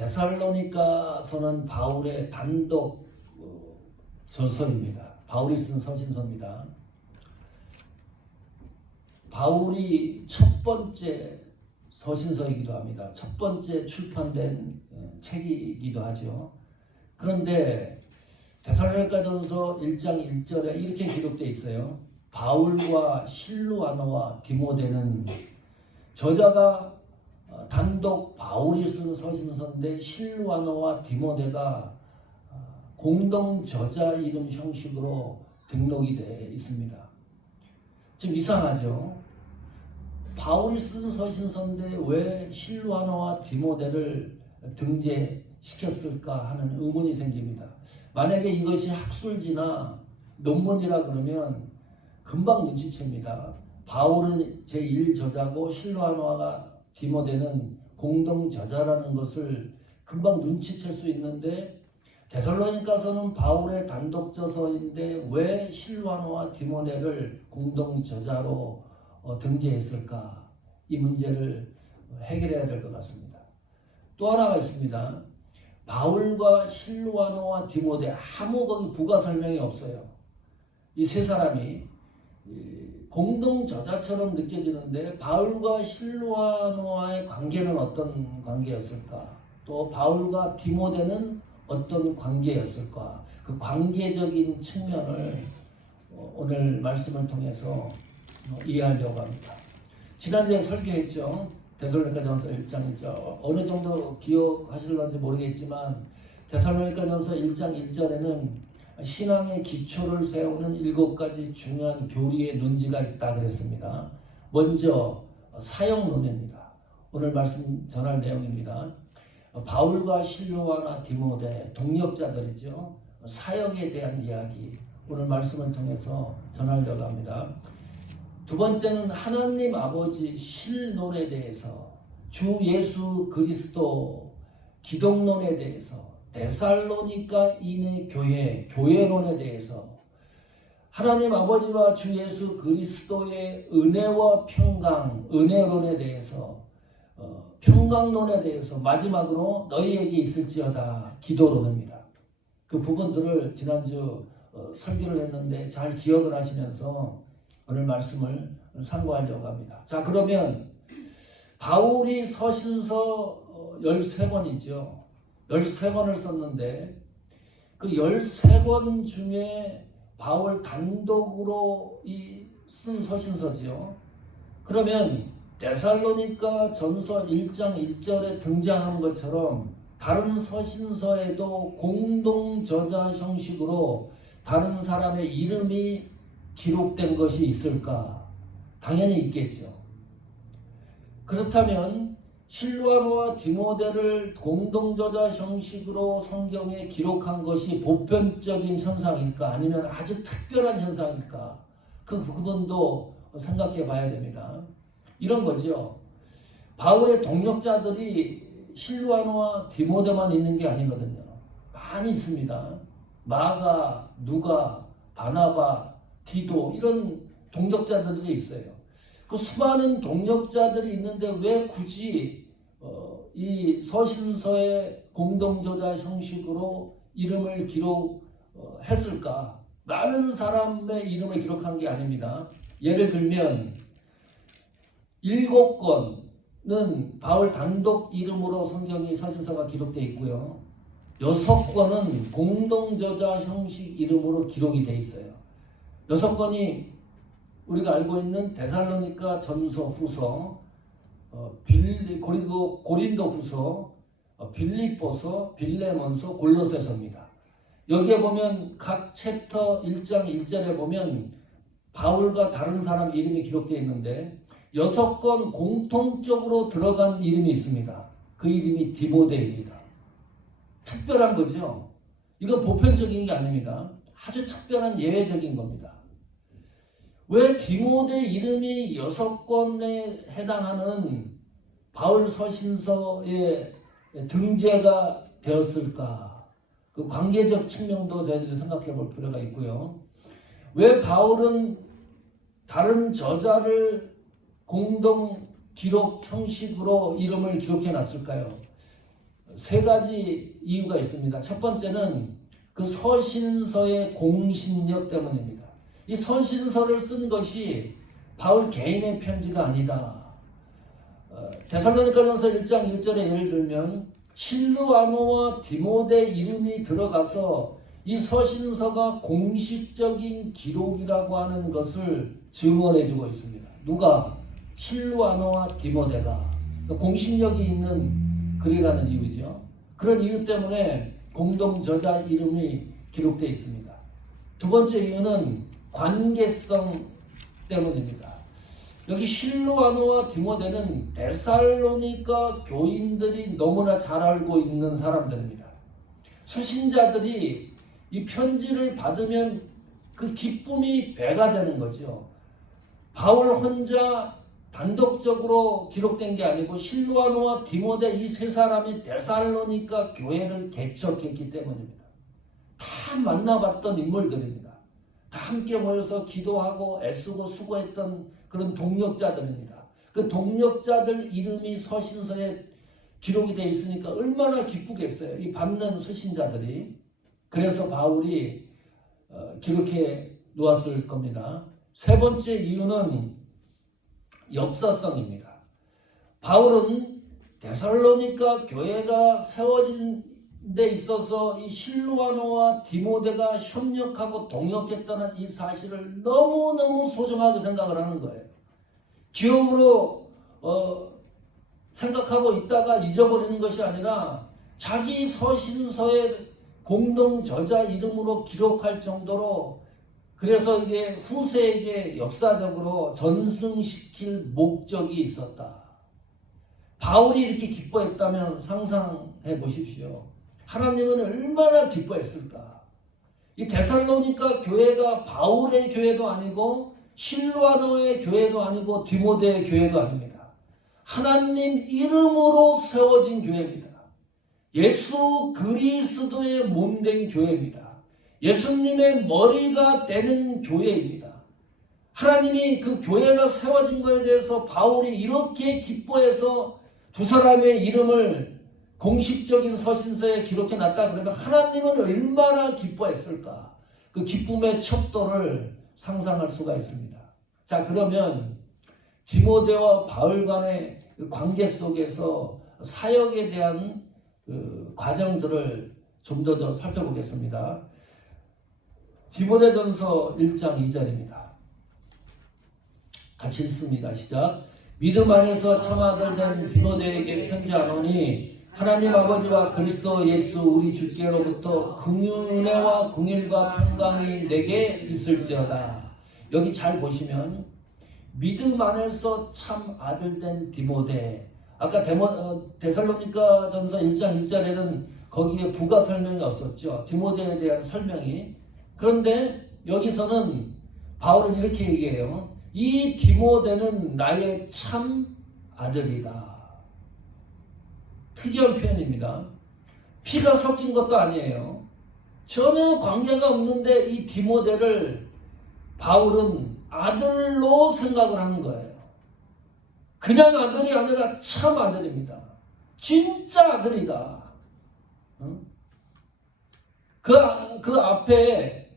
데살로니가서는 바울의 단독 저서입니다. 바울이 쓴 서신서입니다. 바울이 첫 번째 서신서이기도 합니다. 첫 번째 출판된 책이기도 하죠. 그런데 데살로니가전서 1장 1절에 이렇게 기록되어 있어요. 바울과 실루아노와 디모데는, 저자가 단독 바울이 쓴 서신서인데 실루아노와 디모데가 공동 저자 이름 형식으로 등록이 되어 있습니다. 좀 이상하죠? 바울이 쓴 서신서인데 왜 실루아노와 디모데를 등재시켰을까 하는 의문이 생깁니다. 만약에 이것이 학술지나 논문이라 그러면 금방 눈치챕니다. 바울은 제1저자고 실루아노와 디모데는 공동 저자라는 것을 금방 눈치챌 수 있는데, 데살로니가서는 바울의 단독 저서인데 왜 실루아노와 디모데를 공동 저자로 등재했을까? 이 문제를 해결해야 될 것 같습니다. 또 하나가 있습니다. 바울과 실루아노와 디모데 아무 거기 부가 설명이 없어요. 이 세 사람이 공동 저자처럼 느껴지는데 바울과 실루아노와의 관계는 어떤 관계였을까? 또 바울과 디모데는 어떤 관계였을까? 그 관계적인 측면을 오늘 말씀을 통해서 이해하려고 합니다. 지난주에 설교했죠. 데살로니가전서 1장 1절. 어느 정도 기억하실런지 모르겠지만 데살로니가전서 1장 1절에는 신앙의 기초를 세우는 7가지 중요한 교리의 논지가 있다 그랬습니다. 먼저 사역론입니다. 오늘 말씀 전할 내용입니다. 바울과 실루아나 디모데 동역자들이죠. 사역에 대한 이야기 오늘 말씀을 통해서 전하려고 합니다. 두 번째는 하나님 아버지 실론에 대해서, 주 예수 그리스도 기독론에 대해서, 데살로니가인의 교회론에 대해서, 하나님 아버지와 주 예수 그리스도의 은혜와 평강, 은혜론에 대해서, 평강론에 대해서, 마지막으로 너희에게 있을지어다 기도론입니다. 그 부분들을 지난주 설교를 했는데 잘 기억을 하시면서 오늘 말씀을 상고하려고 합니다. 자, 그러면 바울이 서신서 13권이죠. 13권을 썼는데 그 13권 중에 바울 단독으로 쓴 서신서지요. 그러면 데살로니가 전서 1장 1절에 등장한 것처럼 다른 서신서에도 공동 저자 형식으로 다른 사람의 이름이 기록된 것이 있을까? 당연히 있겠죠. 그렇다면 실루아노와 디모데를 공동저자 형식으로 성경에 기록한 것이 보편적인 현상일까? 아니면 아주 특별한 현상일까? 그 부분도 생각해 봐야 됩니다. 이런 거죠. 바울의 동역자들이 실루아노와 디모데만 있는 게 아니거든요. 많이 있습니다. 마가, 누가, 바나바, 디도 이런 동역자들이 있어요. 그 수많은 동역자들이 있는데 왜 굳이 이 서신서의 공동저자 형식으로 이름을 기록했을까? 많은 사람의 이름을 기록한 게 아닙니다. 예를 들면 7권은 바울 단독 이름으로 성경이 서신서가 기록되어 있고요. 6권은 공동저자 형식 이름으로 기록이 되어 있어요. 6권이 우리가 알고 있는 데살로니가 전서 후서, 고린도 후서, 빌립보서, 빌레몬서, 골로새서입니다. 여기에 보면 각 챕터 1장 1절에 보면 바울과 다른 사람 이름이 기록되어 있는데 6권 공통적으로 들어간 이름이 있습니다. 그 이름이 디모데입니다. 특별한 거죠. 이건 보편적인 게 아닙니다. 아주 특별한 예외적인 겁니다. 왜 디모데 이름이 6권에 해당하는 바울 서신서에 등재가 되었을까? 그 관계적 측면도 저희들이 생각해 볼 필요가 있고요. 왜 바울은 다른 저자를 공동 기록 형식으로 이름을 기록해 놨을까요? 세 가지 이유가 있습니다. 첫 번째는 그 서신서의 공신력 때문입니다. 이 서신서를 쓴 것이 바울 개인의 편지가 아니다. 데살로니가전서 1장 1절에 예를 들면 실루아노와 디모데 이름이 들어가서 이 서신서가 공식적인 기록이라고 하는 것을 증언해주고 있습니다. 누가? 실루아노와 디모데가 공신력이 있는 글이라는 이유죠. 그런 이유 때문에 공동 저자 이름이 기록되어 있습니다. 두 번째 이유는 관계성 때문입니다. 여기 실루아노와 디모데는 데살로니가 교인들이 너무나 잘 알고 있는 사람들입니다. 수신자들이 이 편지를 받으면 그 기쁨이 배가 되는 거죠. 바울 혼자 단독적으로 기록된 게 아니고 실루아노와 디모데 이 세 사람이 데살로니가 교회를 개척했기 때문입니다. 다 만나봤던 인물들입니다. 다 함께 모여서 기도하고 애쓰고 수고했던 그런 동력자들입니다. 그 동력자들 이름이 서신서에 기록이 되어 있으니까 얼마나 기쁘겠어요. 이 받는 수신자들이. 그래서 바울이 기록해 놓았을 겁니다. 세 번째 이유는 역사성입니다. 바울은 데살로니가 교회가 세워진 데 있어서 이 실루아노와 디모데가 협력하고 동역했다는 이 사실을 너무너무 소중하게 생각을 하는 거예요. 기억으로 생각하고 있다가 잊어버리는 것이 아니라 자기 서신서에 공동 저자 이름으로 기록할 정도로, 그래서 이게 후세에게 역사적으로 전승시킬 목적이 있었다. 바울이 이렇게 기뻐했다면 상상해 보십시오. 하나님은 얼마나 기뻐했을까. 이 데살로니가 교회가 바울의 교회도 아니고 실루아노의 교회도 아니고 디모데의 교회도 아닙니다. 하나님 이름으로 세워진 교회입니다. 예수 그리스도의 몸된 교회입니다. 예수님의 머리가 되는 교회입니다. 하나님이 그 교회가 세워진 것에 대해서 바울이 이렇게 기뻐해서 두 사람의 이름을 공식적인 서신서에 기록해 놨다 그러면 하나님은 얼마나 기뻐했을까. 그 기쁨의 척도를 상상할 수가 있습니다. 자, 그러면 디모데와 바울 간의 관계 속에서 사역에 대한 그 과정들을 좀 더 살펴보겠습니다. 디모데전서 1장 2절입니다. 같이 읽습니다. 시작. 믿음 안에서 참 아들 된 디모데에게 편지하노니 하나님 아버지와 그리스도 예수 우리 주께로부터 긍휼과 긍휼과 평강이 내게 있을지어다. 여기 잘 보시면 믿음 안에서 참 아들 된 디모데, 아까 데살로니가 전서 1장 1절에는 거기에 부가 설명이 없었죠. 디모데에 대한 설명이. 그런데 여기서는 바울은 이렇게 얘기해요. 이 디모데는 나의 참 아들이다. 특이한 표현입니다. 피가 섞인 것도 아니에요. 전혀 관계가 없는데 이 디모데를 바울은 아들로 생각을 하는 거예요. 그냥 아들이 아니라 참 아들입니다. 진짜 아들이다. 그 앞에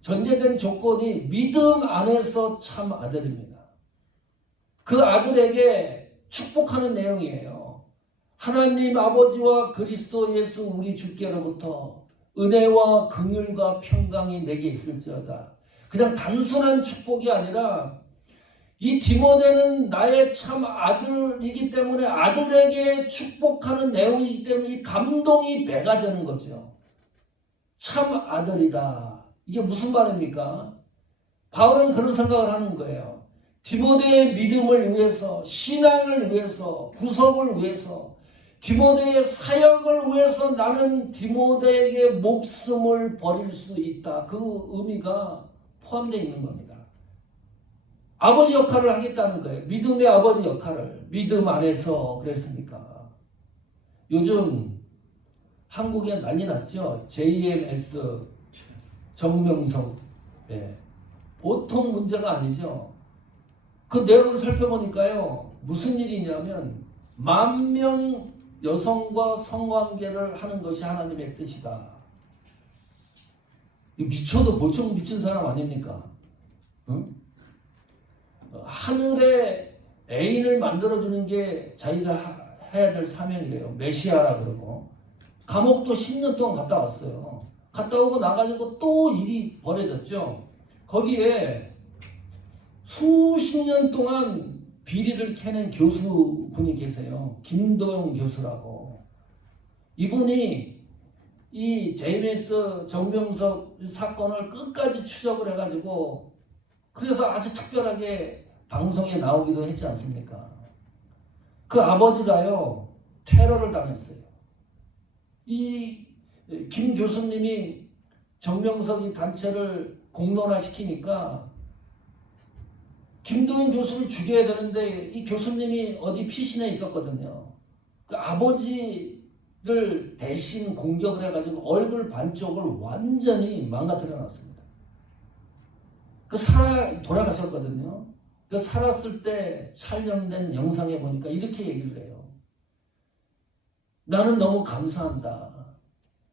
전제된 조건이 믿음 안에서 참 아들입니다. 그 아들에게 축복하는 내용이에요. 하나님 아버지와 그리스도 예수 우리 주께로부터 은혜와 긍휼과 평강이 내게 있을지어다. 그냥 단순한 축복이 아니라 이 디모데는 나의 참 아들이기 때문에 아들에게 축복하는 내용이기 때문에 이 감동이 배가 되는 거죠. 참 아들이다. 이게 무슨 말입니까? 바울은 그런 생각을 하는 거예요. 디모데의 믿음을 위해서, 신앙을 위해서, 구속을 위해서, 디모데의 사역을 위해서 나는 디모데에게 목숨을 버릴 수 있다. 그 의미가 포함되어 있는 겁니다. 아버지 역할을 하겠다는 거예요. 믿음의 아버지 역할을. 믿음 안에서 그랬으니까. 요즘 한국에 난리 났죠. JMS 정명성. 네. 보통 문제가 아니죠. 그 내용을 살펴보니까요. 무슨 일이냐면 10,000명 여성과 성관계를 하는 것이 하나님의 뜻이다. 미쳐도 볼쩍 미친 사람 아닙니까? 응? 하늘에 애인을 만들어주는 게 자기가 해야 될 사명이래요. 메시아라 그러고. 감옥도 10년 동안 갔다 왔어요. 갔다 오고 나가지고 또 일이 벌어졌죠. 거기에 수십 년 동안 비리를 캐낸 교수분이 계세요. 김도영 교수라고. 이분이 이 JMS 정명석 사건을 끝까지 추적을 해가지고 그래서 아주 특별하게 방송에 나오기도 했지 않습니까? 그 아버지가요 테러를 당했어요. 이 김 교수님이 정명석이 단체를 공론화시키니까 김도영 교수를 죽여야 되는데 이 교수님이 어디 피신해 있었거든요. 그 아버지를 대신 공격을 해가지고 얼굴 반쪽을 완전히 망가뜨려 놨습니다. 돌아가셨거든요. 그 살았을 때 촬영된 영상에 보니까 이렇게 얘기를 해요. 나는 너무 감사한다.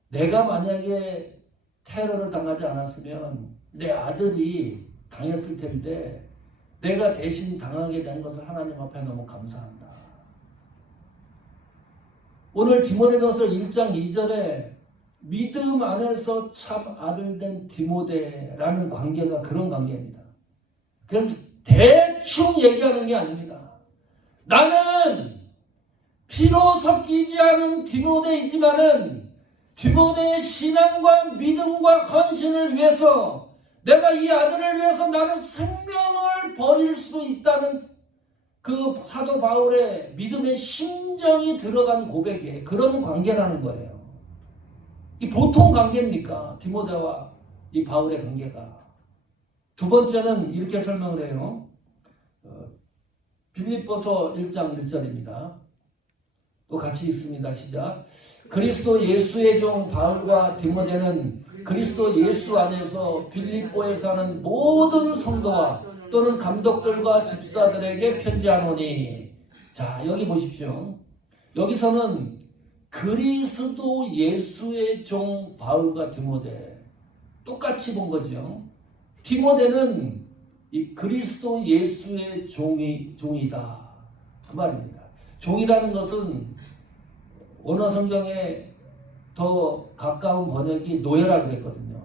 내가 만약에 테러를 당하지 않았으면 내 아들이 당했을 텐데 내가 대신 당하게 된 것을 하나님 앞에 너무 감사한다. 오늘 디모데전서 1장 2절에 믿음 안에서 참 아들 된 디모데라는 관계가 그런 관계입니다. 그냥 대충 얘기하는 게 아닙니다. 나는 피로 섞이지 않은 디모데이지만은 디모데의 신앙과 믿음과 헌신을 위해서 내가 이 아들을 위해서 나는 생명을 버릴 수 있다는 그 사도 바울의 믿음의 심정이 들어간 고백이에요. 그런 관계라는 거예요. 이 보통 관계입니까? 디모데와 이 바울의 관계가. 두 번째는 이렇게 설명을 해요. 빌립보서 1장 1절입니다. 또 같이 읽습니다. 시작. 그리스도 예수의 종 바울과 디모데는 그리스도 예수 안에서 빌립보에 사는 모든 성도와 또는 감독들과 집사들에게 편지하노니. 자, 여기 보십시오. 여기서는 그리스도 예수의 종 바울과 디모데 똑같이 본 거죠. 디모데는 이 그리스도 예수의 종이다. 그 말입니다. 종이라는 것은 원어 성경에 더 가까운 번역이 노예라 그랬거든요.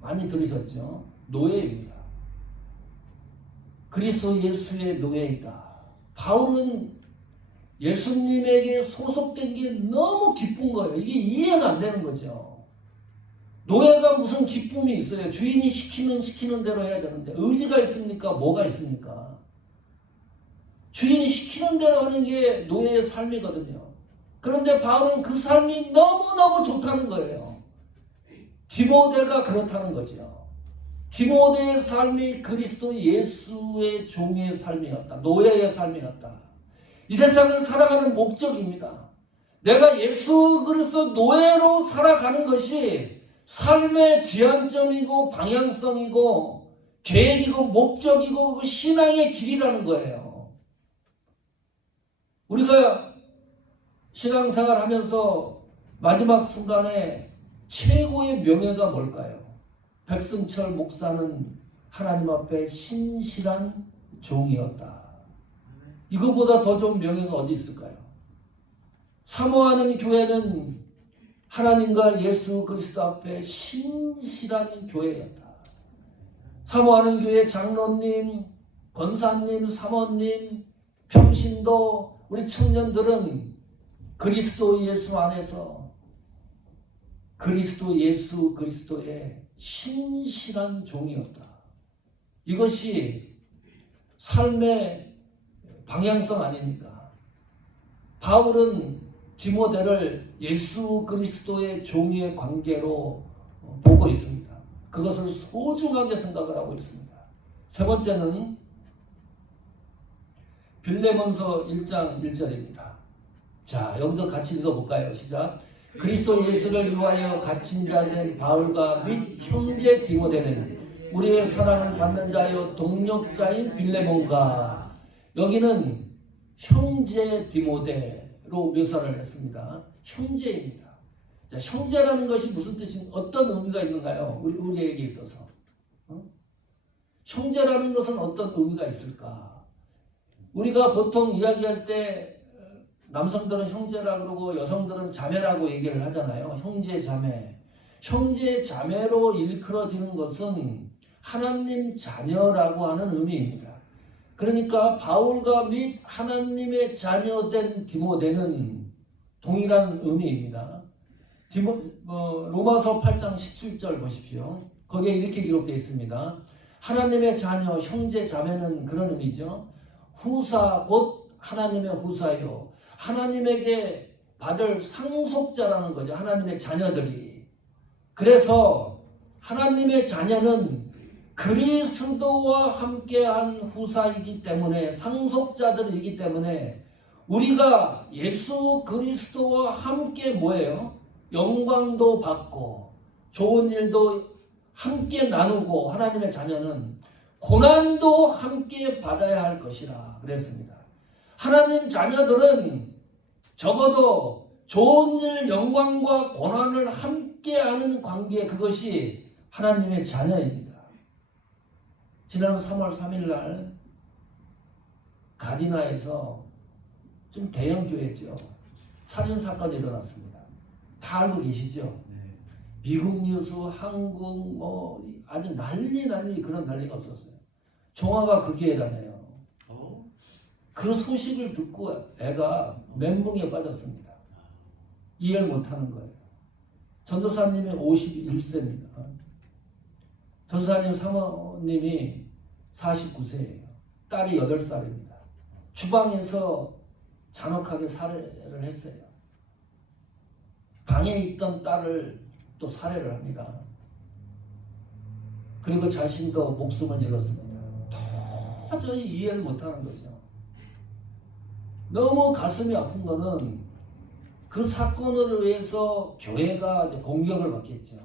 많이 들으셨죠? 노예입니다. 그리스도 예수의 노예이다. 바울은 예수님에게 소속된 게 너무 기쁜 거예요. 이게 이해가 안 되는 거죠. 노예가 무슨 기쁨이 있어요? 주인이 시키면 시키는 대로 해야 되는데 의지가 있습니까? 뭐가 있습니까? 주인이 시키는 대로 하는 게 노예의 삶이거든요. 그런데 바울은 그 삶이 너무너무 좋다는 거예요. 디모데가 그렇다는 거죠. 디모데의 삶이 그리스도 예수의 종의 삶이었다. 노예의 삶이었다. 이 세상을 살아가는 목적입니다. 내가 예수 그리스도 노예로 살아가는 것이 삶의 지향점이고 방향성이고 계획이고 목적이고 그 신앙의 길이라는 거예요. 우리가 신앙생활 하면서 마지막 순간에 최고의 명예가 뭘까요? 백승철 목사는 하나님 앞에 신실한 종이었다. 이거보다 더 좋은 명예가 어디 있을까요? 사모하는 교회는 하나님과 예수 그리스도 앞에 신실한 교회였다. 사모하는 교회 장로님, 권사님, 사모님, 평신도, 우리 청년들은 그리스도 예수 안에서 그리스도 예수 그리스도의 신실한 종이었다. 이것이 삶의 방향성 아닙니까? 바울은 디모데를 예수 그리스도의 종의 관계로 보고 있습니다. 그것을 소중하게 생각을 하고 있습니다. 세 번째는 빌레몬서 1장 1절입니다. 자, 여기도 같이 읽어볼까요? 시작. 그리스도 예수를 위하여 갇힌 자 된 바울과 및 형제 디모데는 우리의 사랑을 받는 자여 동력자인 빌레몬과, 여기는 형제 디모데로 형제로 묘사를 했습니다. 형제입니다. 자, 형제라는 것이 무슨 뜻인가? 어떤 의미가 있는가요? 우리에게 있어서. 형제라는 것은 어떤 의미가 있을까? 우리가 보통 이야기할 때 남성들은 형제라 그러고 여성들은 자매라고 얘기를 하잖아요. 형제, 자매. 형제, 자매로 일컬어지는 것은 하나님 자녀라고 하는 의미입니다. 그러니까 바울과 및 하나님의 자녀된 디모데는 동일한 의미입니다. 로마서 8장 17절 보십시오. 거기에 이렇게 기록되어 있습니다. 하나님의 자녀, 형제, 자매는 그런 의미죠. 후사 곧 하나님의 후사요. 하나님에게 받을 상속자라는 거죠. 하나님의 자녀들이. 그래서 하나님의 자녀는 그리스도와 함께한 후사이기 때문에 상속자들이기 때문에 우리가 예수 그리스도와 함께 뭐예요? 영광도 받고 좋은 일도 함께 나누고 하나님의 자녀는 고난도 함께 받아야 할 것이라 그랬습니다. 하나님 자녀들은 적어도 좋은 일, 영광과 고난을 함께하는 관계, 그것이 하나님의 자녀입니다. 지난 3월 3일 날 가디나에서 좀 대형 교회죠. 살인 사건이 일어났습니다. 다 알고 계시죠? 미국 뉴스, 한국 뭐 아주 난리 그런 난리가 없었어요. 종아가 그 교회 다녀요. 그 소식을 듣고 애가 멘붕에 빠졌습니다. 이해를 못하는 거예요. 전도사님이 51세입니다. 전도사님 사모님이 49세예요. 딸이 8살입니다. 주방에서 잔혹하게 살해를 했어요. 방에 있던 딸을 또 살해를 합니다. 그리고 자신도 목숨을 잃었습니다. 도저히 이해를 못하는 거죠. 너무 가슴이 아픈 거는 그 사건으로 인해서 교회가 공격을 받겠죠.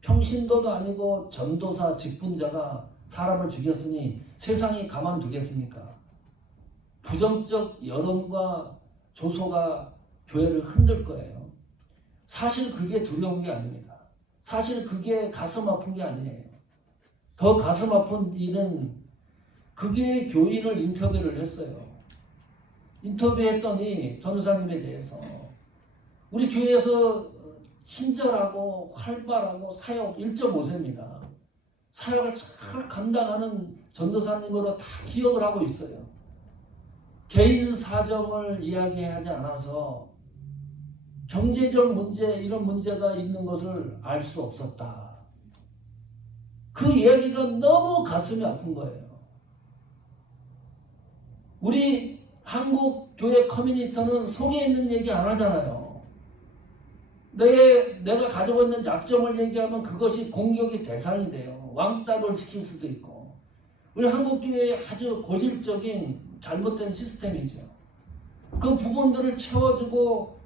평신도도 아니고 전도사 직분자가 사람을 죽였으니 세상이 가만두겠습니까? 부정적 여론과 조소가 교회를 흔들 거예요. 사실 그게 두려운 게 아닙니다. 사실 그게 가슴 아픈 게 아니에요. 더 가슴 아픈 일은 그게 교인을 인터뷰를 했어요. 인터뷰했더니 전도사님에 대해서 우리 교회에서 친절하고 활발하고 사역 1.5세입니다. 사역을 잘 감당하는 전도사님으로 다 기억을 하고 있어요. 개인 사정을 이야기하지 않아서 경제적 문제, 이런 문제가 있는 것을 알 수 없었다. 그 이야기가 너무 가슴이 아픈 거예요. 우리 한국 교회 커뮤니티는 속에 있는 얘기 안 하잖아요. 내가 가지고 있는 약점을 얘기하면 그것이 공격의 대상이 돼요. 왕따를 시킬 수도 있고. 우리 한국 교회의 아주 고질적인 잘못된 시스템이죠. 그 부분들을 채워주고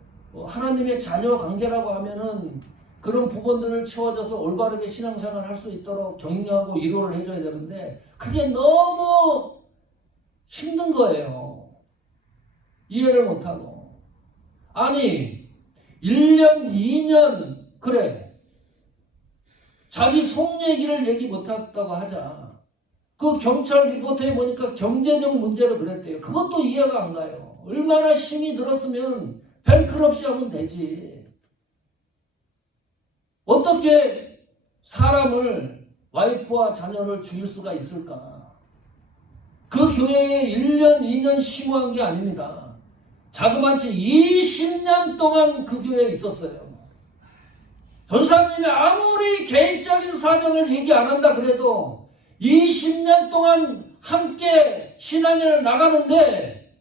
하나님의 자녀 관계라고 하면은 그런 부분들을 채워줘서 올바르게 신앙생활을 할 수 있도록 격려하고 위로를 해줘야 되는데 그게 너무 힘든 거예요. 이해를 못하고. 아니 1년, 2년 그래. 자기 속 얘기를 얘기 못했다고 하자. 그 경찰 리포트에 보니까 경제적 문제로 그랬대요. 그것도 이해가 안 가요. 얼마나 힘이 들었으면 뱅크럽시 하면 되지. 어떻게 사람을, 와이프와 자녀를 죽일 수가 있을까? 그 교회에 1년, 2년 심호한 게 아닙니다. 자그마치 20년 동안 그 교회에 있었어요. 전사님이 아무리 개인적인 사정을 얘기 안 한다 그래도 20년 동안 함께 신앙을 나가는데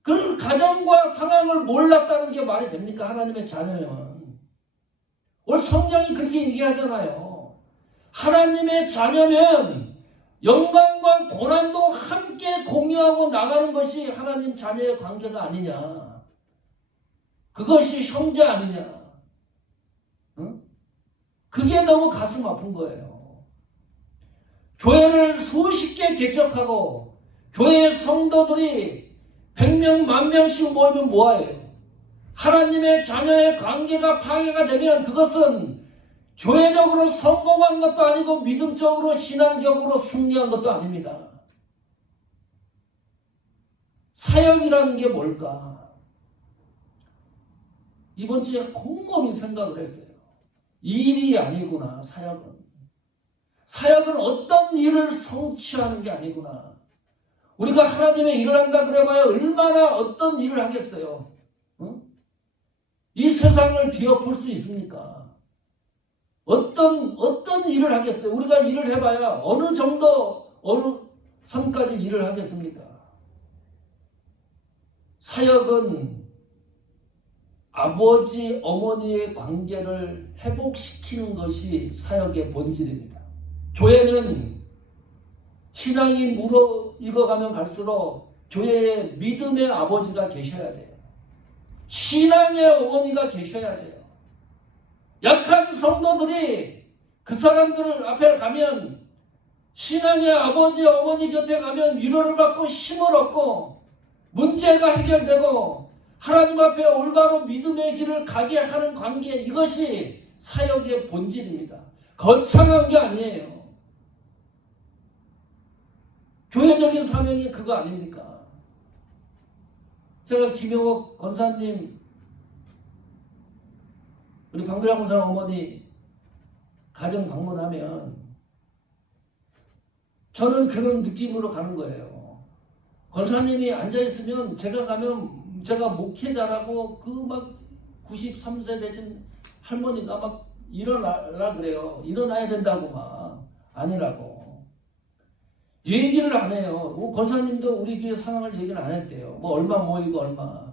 그 가정과 상황을 몰랐다는 게 말이 됩니까? 하나님의 자녀면. 오늘 성경이 그렇게 얘기하잖아요. 하나님의 자녀면 영광과 고난도 함께 공유하고 나가는 것이 하나님 자녀의 관계가 아니냐. 그것이 형제 아니냐. 응? 그게 너무 가슴 아픈 거예요. 교회를 수십 개 개척하고 교회 성도들이 100명, 10,000명씩 모이면 뭐예요? 하나님의 자녀의 관계가 파괴가 되면 그것은 교회적으로 성공한 것도 아니고 믿음적으로 신앙적으로 승리한 것도 아닙니다. 사역이라는 게 뭘까? 이번 주에 곰곰이 생각을 했어요. 일이 아니구나, 사역은. 사역은 어떤 일을 성취하는 게 아니구나. 우리가 하나님의 일을 한다 그래봐야 얼마나 어떤 일을 하겠어요? 응? 이 세상을 뒤엎을 수 있습니까? 어떤 일을 하겠어요? 우리가 일을 해봐야 어느 정도, 어느 선까지 일을 하겠습니까? 사역은 아버지, 어머니의 관계를 회복시키는 것이 사역의 본질입니다. 교회는 신앙이 무르익어가면 갈수록 교회에 믿음의 아버지가 계셔야 돼요. 신앙의 어머니가 계셔야 돼요. 약한 성도들이 그 사람들 앞에 가면 신앙의 아버지, 어머니 곁에 가면 위로를 받고 힘을 얻고 문제가 해결되고 하나님 앞에 올바로 믿음의 길을 가게 하는 관계, 이것이 사역의 본질입니다. 거창한 게 아니에요. 교회적인 사명이 그거 아닙니까? 제가 김영옥 권사님, 우리 방글라 권사 어머니 가정 방문하면 저는 그런 느낌으로 가는 거예요. 권사님이 앉아있으면 제가 가면 제가 목회자라고 그 막 93세 되신 할머니가 막 일어나라 그래요. 일어나야 된다고 막 아니라고. 얘기를 안 해요. 뭐 권사님도 우리 교회 상황을 얘기를 안 했대요. 뭐 얼마 모이고 얼마.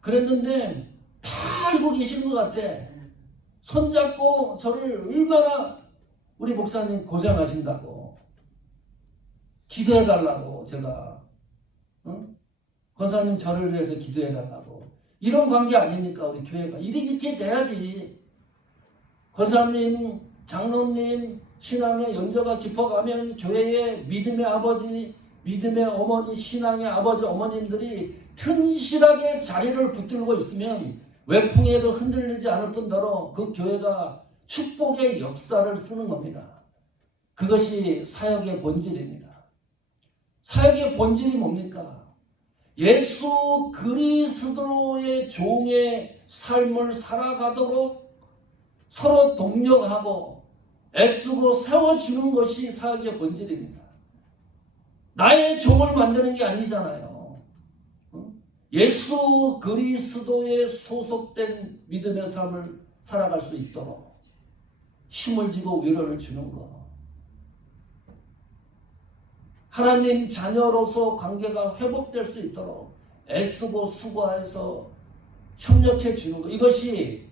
그랬는데 다 알고 계신 것 같아. 손잡고 저를 얼마나 우리 목사님 고생하신다고. 기도해달라고 제가. 응? 권사님 저를 위해서 기도해달라고. 이런 관계 아닙니까 우리 교회가. 이렇게 돼야지. 권사님, 장로님 신앙의 연조가 깊어가면 교회의 믿음의 아버지, 믿음의 어머니, 신앙의 아버지, 어머님들이 튼실하게 자리를 붙들고 있으면 외풍에도 흔들리지 않을 뿐더러 그 교회가 축복의 역사를 쓰는 겁니다. 그것이 사역의 본질입니다. 사역의 본질이 뭡니까? 예수 그리스도의 종의 삶을 살아가도록 서로 동력하고 애쓰고 세워주는 것이 사역의 본질입니다. 나의 종을 만드는 게 아니잖아요. 예수 그리스도에 소속된 믿음의 삶을 살아갈 수 있도록 힘을 주고 위로를 주는 것. 하나님 자녀로서 관계가 회복될 수 있도록 애쓰고 수고해서 협력해 주는 것. 이것이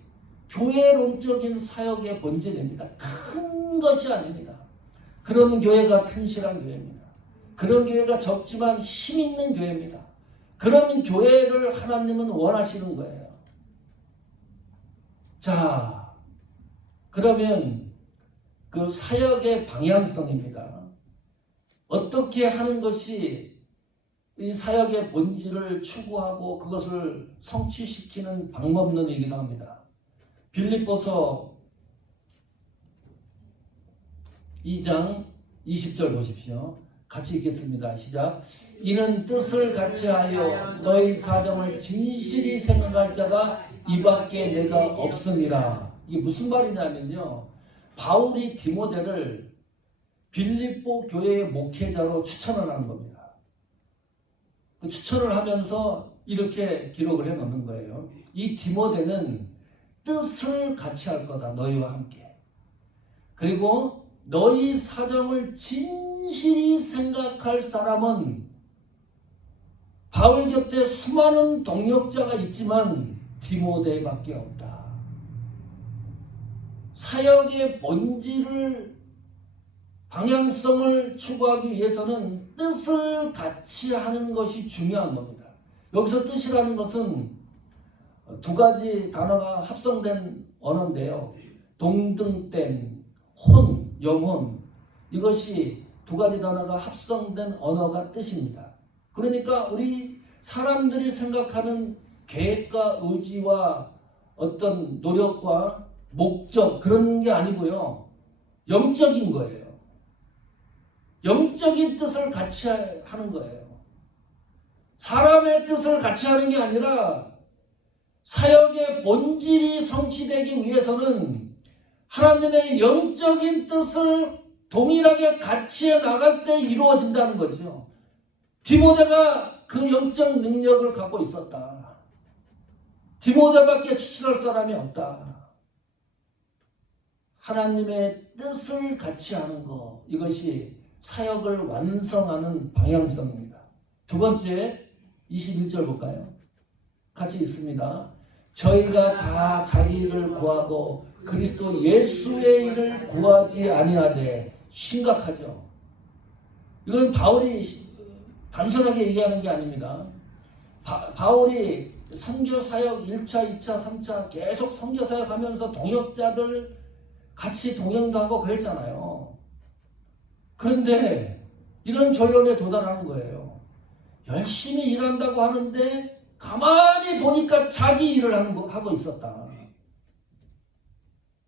교회론적인 사역의 본질입니다. 큰 것이 아닙니다. 그런 교회가 튼실한 교회입니다. 그런 교회가 적지만 힘 있는 교회입니다. 그런 교회를 하나님은 원하시는 거예요. 자, 그러면 그 사역의 방향성입니다. 어떻게 하는 것이 이 사역의 본질을 추구하고 그것을 성취시키는 방법론이기도 합니다. 빌립보서 2장 20절 보십시오. 같이 읽겠습니다. 시작. 이는 뜻을 같이하여 너희 사정을 진실히 생각할 자가 이밖에 내가 없음이라. 이게 무슨 말이냐면요, 바울이 디모데를 빌립보 교회의 목회자로 추천을 하는 겁니다. 그 추천을 하면서 이렇게 기록을 해놓는 거예요. 이 디모데는 뜻을 같이 할 거다, 너희와 함께. 그리고 너희 사정을 진실히 생각할 사람은 바울 곁에 수많은 동역자가 있지만 디모데밖에 없다. 사역의 본질을, 방향성을 추구하기 위해서는 뜻을 같이 하는 것이 중요한 겁니다. 여기서 뜻이라는 것은 두 가지 단어가 합성된 언어인데요. 동등된, 혼, 영혼, 이것이 두 가지 단어가 합성된 언어가 뜻입니다. 그러니까 우리 사람들이 생각하는 계획과 의지와 어떤 노력과 목적 그런 게 아니고요. 영적인 거예요. 영적인 뜻을 같이 하는 거예요. 사람의 뜻을 같이 하는 게 아니라 사역의 본질이 성취되기 위해서는 하나님의 영적인 뜻을 동일하게 같이 해 나갈 때 이루어진다는 거죠. 디모데가 그 영적 능력을 갖고 있었다. 디모데밖에 추출할 사람이 없다. 하나님의 뜻을 같이 하는 것, 이것이 사역을 완성하는 방향성입니다. 두 번째, 21절 볼까요? 같이 읽습니다. 저희가 다 자기를 구하고 그리스도 예수의 일을 구하지 아니하되. 심각하죠. 이건 바울이 단순하게 얘기하는 게 아닙니다. 바울이 선교 사역 1차, 2차, 3차 계속 선교 사역하면서 동역자들 같이 동행도 하고 그랬잖아요. 그런데 이런 결론에 도달하는 거예요. 열심히 일한다고 하는데 가만히 보니까 자기 일을 하고 있었다.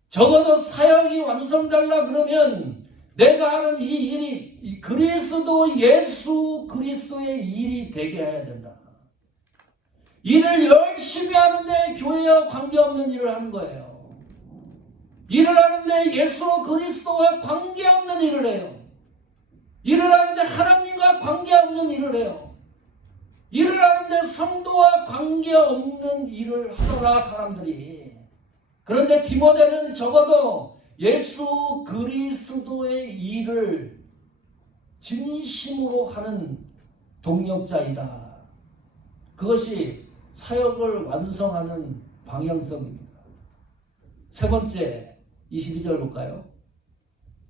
적어도 사역이 완성되려 그러면 내가 하는 이 일이 그리스도 예수 그리스도의 일이 되게 해야 된다. 일을 열심히 하는데 교회와 관계없는 일을 하는 거예요. 일을 하는데 예수 그리스도와 관계없는 일을 해요. 일을 하는데 하나님과 관계없는 일을 해요. 일을 하는데 성도와 관계없는 일을 하더라 사람들이. 그런데 디모데는 적어도 예수 그리스도의 일을 진심으로 하는 동역자이다. 그것이 사역을 완성하는 방향성입니다. 세 번째, 22절 볼까요?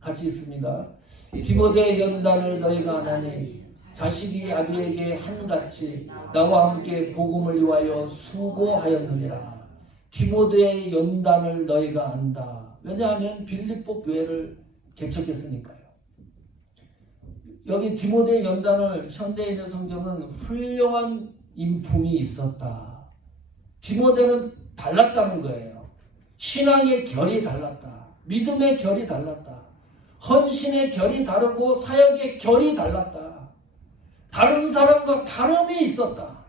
같이 있습니다. 디모데의 연단을 너희가 아나니 자식이 아비에게 한같이 나와 함께 복음을 위하여 수고하였느니라. 디모데의 연단을 너희가 안다. 왜냐하면 빌립보 교회를 개척했으니까요. 여기 디모데의 연단을 현대인의 성경은 훌륭한 인품이 있었다. 디모데는 달랐다는 거예요. 신앙의 결이 달랐다. 믿음의 결이 달랐다. 헌신의 결이 다르고 사역의 결이 달랐다. 다른 사람과 다름이 있었다.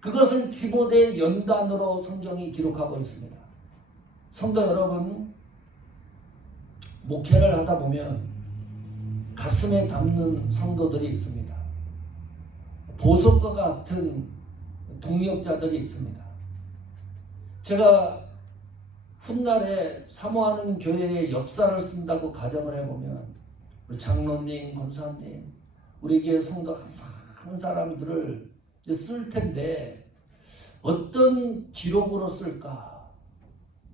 그것을 디모데의 연단으로 성경이 기록하고 있습니다. 성도 여러분, 목회를 하다 보면 가슴에 담는 성도들이 있습니다. 보석과 같은 동역자들이 있습니다. 제가 훗날에 사모하는 교회의 역사를 쓴다고 가정을 해보면 우리 장로님, 권사님, 우리 교회 성도 한 사람들을 이제 쓸 텐데 어떤 기록으로 쓸까?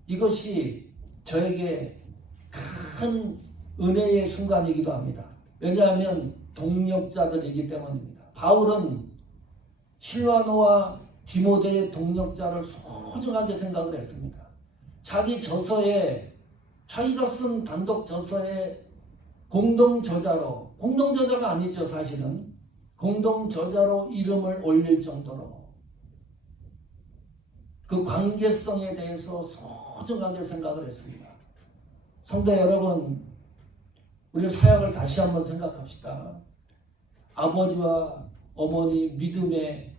이것이 저에게 큰 은혜의 순간이기도 합니다. 왜냐하면 동역자들이기 때문입니다. 바울은 실와노와 디모데의 동역자를 소중하게 생각을 했습니다. 자기 저서에, 자기가 쓴 단독 저서에 공동저자로, 공동저자가 아니죠 사실은, 공동저자로 이름을 올릴 정도로 그 관계성에 대해서 소중하게 생각을 했습니다. 성도 여러분, 우리 사역을 다시 한번 생각합시다. 아버지와 어머니 믿음의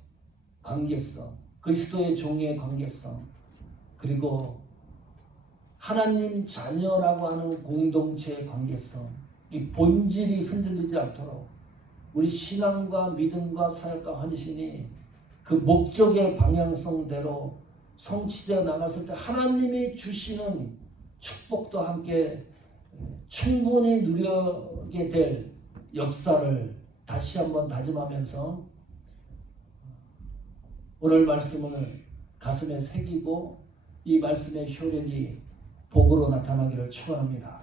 관계성, 그리스도의 종의 관계성, 그리고 하나님 자녀라고 하는 공동체의 관계성, 이 본질이 흔들리지 않도록 우리 신앙과 믿음과 사역과 헌신이 그 목적의 방향성대로 성취되어 나갔을 때 하나님이 주시는 축복도 함께 충분히 누리게 될 역사를 다시 한번 다짐하면서 오늘 말씀을 가슴에 새기고 이 말씀의 효력이 복으로 나타나기를 축원합니다.